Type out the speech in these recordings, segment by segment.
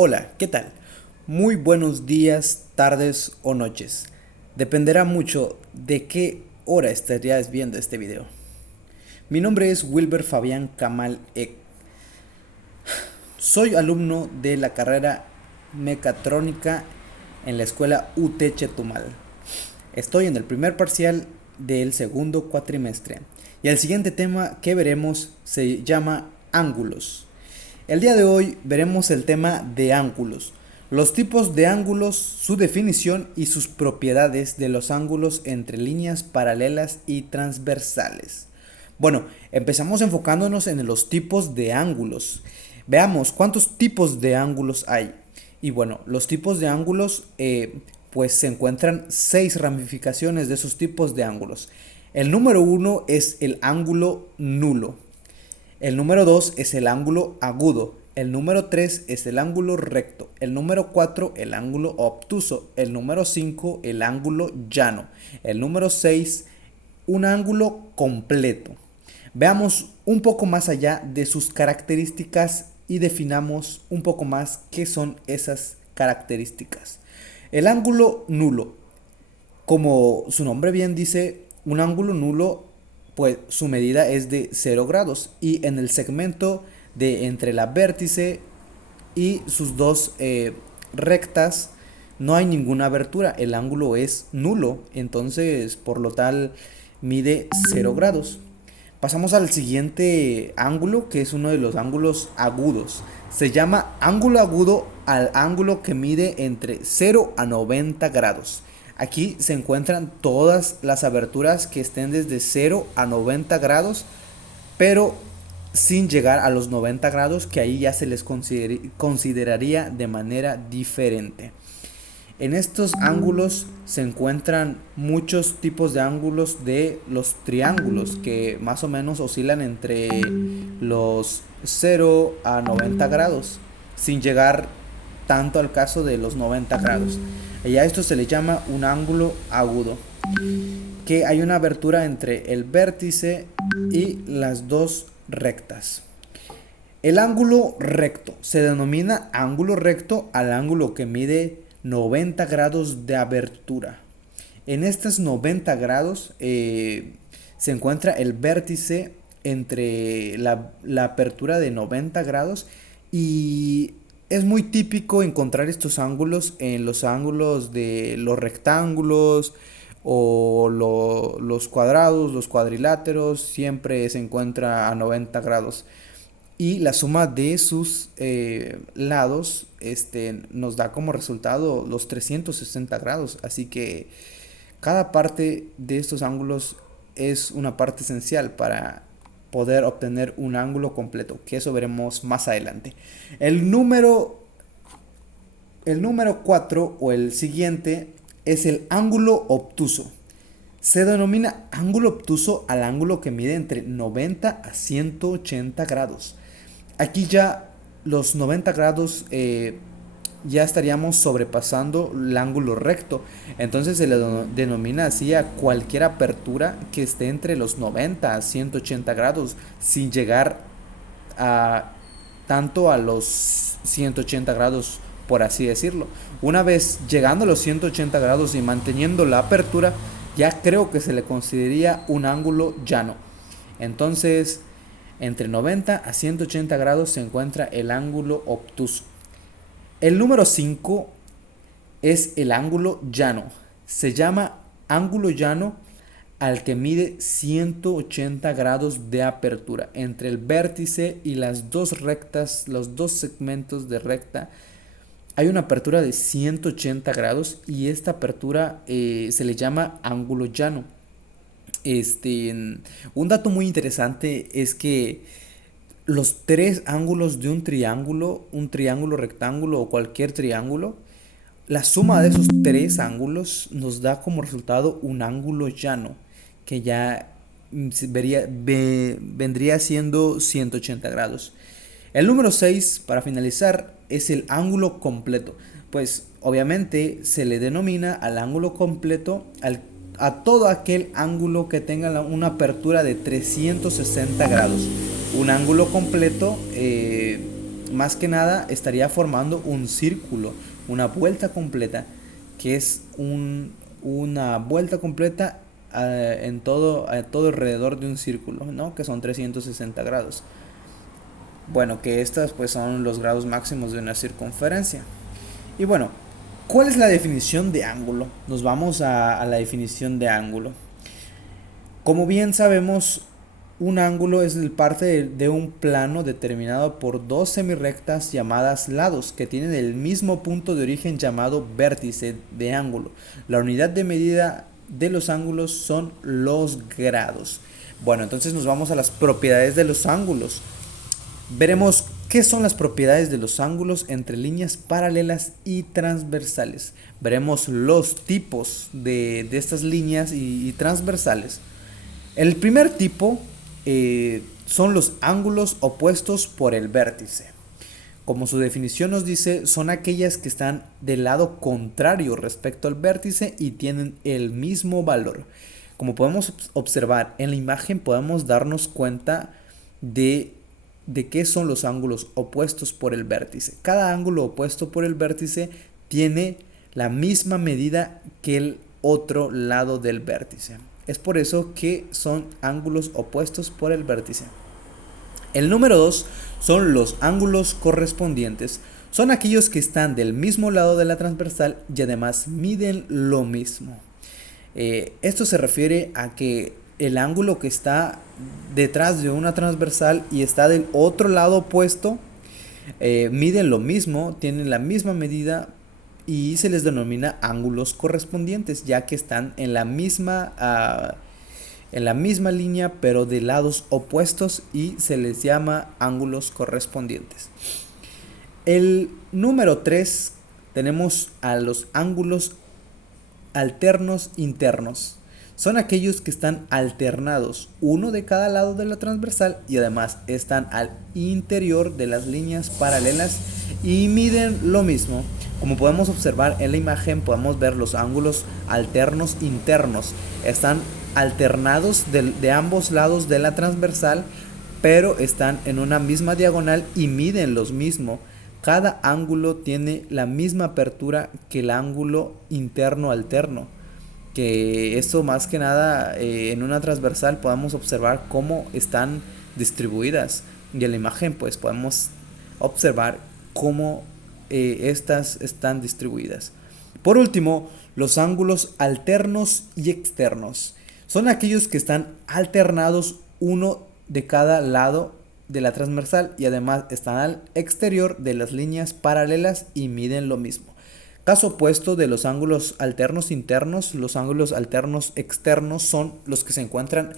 Hola, ¿qué tal? Muy buenos días, tardes o noches. Dependerá mucho de qué hora estarías viendo este video. Mi nombre es Wilber Fabián Kamal Ek. Soy alumno de la carrera Mecatrónica en la escuela UT Chetumal. Estoy en el primer parcial del segundo cuatrimestre y el siguiente tema que veremos se llama ángulos. El día de hoy veremos el tema de ángulos, los tipos de ángulos, su definición y sus propiedades de los ángulos entre líneas paralelas y transversales. Bueno, empezamos enfocándonos en los tipos de ángulos. Veamos cuántos tipos de ángulos hay. Y bueno, los tipos de ángulos, pues se encuentran 6 ramificaciones de esos tipos de ángulos. El número 1 es el ángulo nulo. El número 2 es el ángulo agudo. El número 3 es el ángulo recto. El número 4 el ángulo obtuso. El número 5 el ángulo llano. El número 6 un ángulo completo. Veamos un poco más allá de sus características y definamos un poco más qué son esas características. El ángulo nulo, como su nombre bien dice, un ángulo nulo, pues su medida es de 0 grados y en el segmento de entre la vértice y sus dos rectas no hay ninguna abertura, el ángulo es nulo, entonces por lo tal mide 0 grados. Pasamos al siguiente ángulo, que es uno de los ángulos agudos. Se llama ángulo agudo al ángulo que mide entre 0 a 90 grados. Aquí se encuentran todas las aberturas que estén desde 0 a 90 grados, pero sin llegar a los 90 grados, que ahí ya se les consideraría de manera diferente. En estos ángulos se encuentran muchos tipos de ángulos de los triángulos que más o menos oscilan entre los 0 a 90 grados, sin llegar tanto al caso de los 90 grados. Y a esto se le llama un ángulo agudo, que hay una abertura entre el vértice y las dos rectas. El ángulo recto se denomina ángulo recto al ángulo que mide 90 grados de abertura. En estos 90 grados se encuentra el vértice entre la apertura de 90 grados y es muy típico encontrar estos ángulos en los ángulos de los rectángulos o los cuadrados, los cuadriláteros, siempre se encuentra a 90 grados. Y la suma de sus lados nos da como resultado los 360 grados. Así que cada parte de estos ángulos es una parte esencial para poder obtener un ángulo completo, que eso veremos más adelante. El número 4 o el siguiente es el ángulo obtuso. Se denomina ángulo obtuso al ángulo que mide entre 90 a 180 grados. Aquí ya los 90 grados ya estaríamos sobrepasando el ángulo recto. Entonces se le denomina así a cualquier apertura que esté entre los 90 a 180 grados, sin llegar a tanto a los 180 grados, por así decirlo. Una vez llegando a los 180 grados y manteniendo la apertura, ya creo que se le consideraría un ángulo llano. Entonces, entre 90 a 180 grados se encuentra el ángulo obtuso. El número 5 es el ángulo llano. Se llama ángulo llano al que mide 180 grados de apertura. Entre el vértice y las dos rectas, los dos segmentos de recta, hay una apertura de 180 grados y esta apertura se le llama ángulo llano. Un dato muy interesante es que los tres ángulos de un triángulo rectángulo o cualquier triángulo, la suma de esos tres ángulos nos da como resultado un ángulo llano, que ya vendría siendo 180 grados. El número 6, para finalizar, es el ángulo completo. Pues obviamente se le denomina al ángulo completo a todo aquel ángulo que tenga una apertura de 360 grados. Un ángulo completo más que nada estaría formando un círculo, una vuelta completa, que es una vuelta completa a todo alrededor de un círculo, ¿no? Que son 360 grados. Bueno, que estas pues son los grados máximos de una circunferencia. Y bueno, ¿cuál es la definición de ángulo? Nos vamos a la definición de ángulo. Como bien sabemos, un ángulo es el parte de un plano determinado por dos semirrectas llamadas lados, que tienen el mismo punto de origen llamado vértice de ángulo. La unidad de medida de los ángulos son los grados. Bueno, entonces nos vamos a las propiedades de los ángulos. Veremos qué son las propiedades de los ángulos entre líneas paralelas y transversales. Veremos los tipos de estas líneas y transversales. El primer tipo son los ángulos opuestos por el vértice. Como su definición nos dice, son aquellas que están del lado contrario respecto al vértice y tienen el mismo valor. Como podemos observar en la imagen, podemos darnos cuenta de qué son los ángulos opuestos por el vértice. Cada ángulo opuesto por el vértice tiene la misma medida que el otro lado del vértice. Es por eso que son ángulos opuestos por el vértice. El número 2 son los ángulos correspondientes. Son aquellos que están del mismo lado de la transversal y además miden lo mismo. Esto se refiere a que el ángulo que está detrás de una transversal y está del otro lado opuesto miden lo mismo, tienen la misma medida y se les denomina ángulos correspondientes, ya que están en la misma línea pero de lados opuestos y se les llama ángulos correspondientes. El número 3 tenemos a los ángulos alternos internos. Son aquellos que están alternados, uno de cada lado de la transversal y además están al interior de las líneas paralelas y miden lo mismo. Como podemos observar en la imagen, podemos ver los ángulos alternos internos. Están alternados de ambos lados de la transversal, pero están en una misma diagonal y miden los mismo. Cada ángulo tiene la misma apertura que el ángulo interno alterno. Que esto más que nada en una transversal podemos observar cómo están distribuidas. Y en la imagen pues podemos observar cómo estas están distribuidas. Por último, los ángulos alternos y externos. Son aquellos que están alternados uno de cada lado de la transversal y además están al exterior de las líneas paralelas y miden lo mismo. Caso opuesto de los ángulos alternos internos, los ángulos alternos externos son los que se encuentran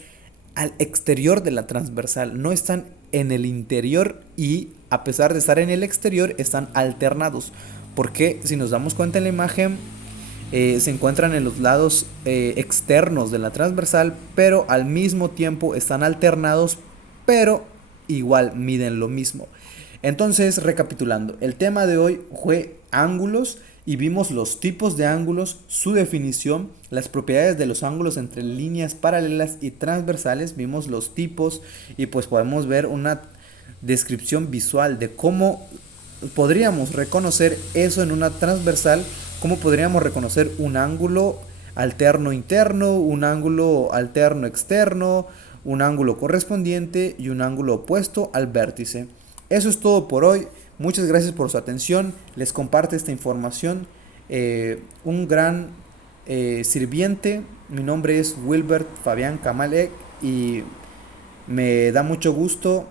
al exterior de la transversal, no están en el interior y a pesar de estar en el exterior están alternados, porque si nos damos cuenta en la imagen se encuentran en los lados externos de la transversal, pero al mismo tiempo están alternados, pero igual miden lo mismo. Entonces, recapitulando, el tema de hoy fue ángulos y vimos los tipos de ángulos, su definición, las propiedades de los ángulos entre líneas paralelas y transversales, vimos los tipos y pues podemos ver una descripción visual de cómo podríamos reconocer eso en una transversal, cómo podríamos reconocer un ángulo alterno interno, un ángulo alterno externo, un ángulo correspondiente y un ángulo opuesto al vértice. Eso es todo por hoy. Muchas gracias por su atención. Les comparte esta información un gran sirviente. Mi nombre es Wilbert Fabián Camalek y me da mucho gusto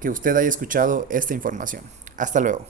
que usted haya escuchado esta información. Hasta luego.